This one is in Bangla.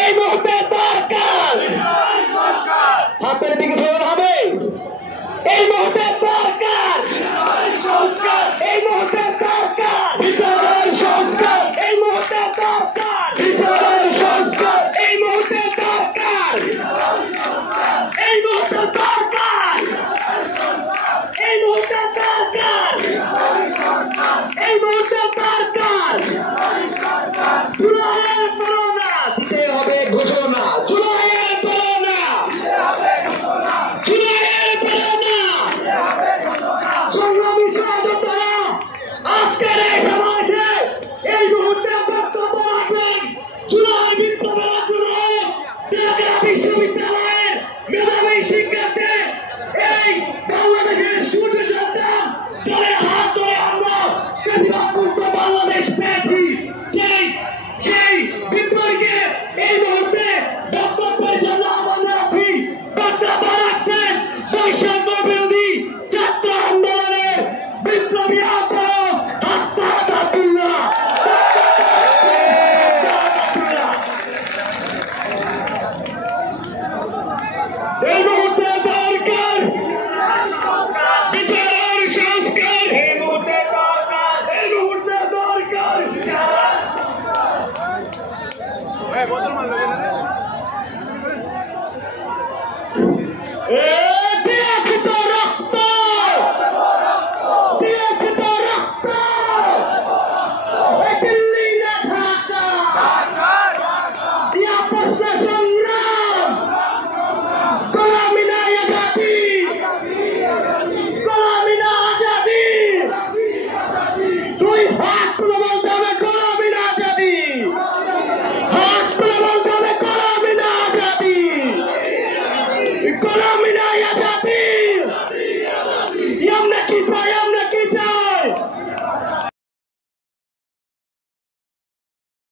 এই মুহূর্তে দরকার হাতের দিকে সরানো হবে। এই মুহূর্তে দরকার এই মুহূর্তে দরকার বিচারের সংস্কার। এই মুহূর্তে দরকার বিচারের সংস্কার। এই মুহূর্তে দরকার এই মুহূর্তে দরকার এই মুহূর্তে দরকার এই মুহূর্তে দরকার। জুলাইয়ের করোনা দিতে হবে ঘোষণা। জুলাইয়ের করোনা জুলাইয়ের করোনা সংগ্রামী সহযোদ্ধারা আজকের এই সমাবেশে এই মুহূর্তে বক্তব্য রাখবেন জুলাই বিপ্লবের জন্য ঢাকা বিশ্ববিদ্যালয়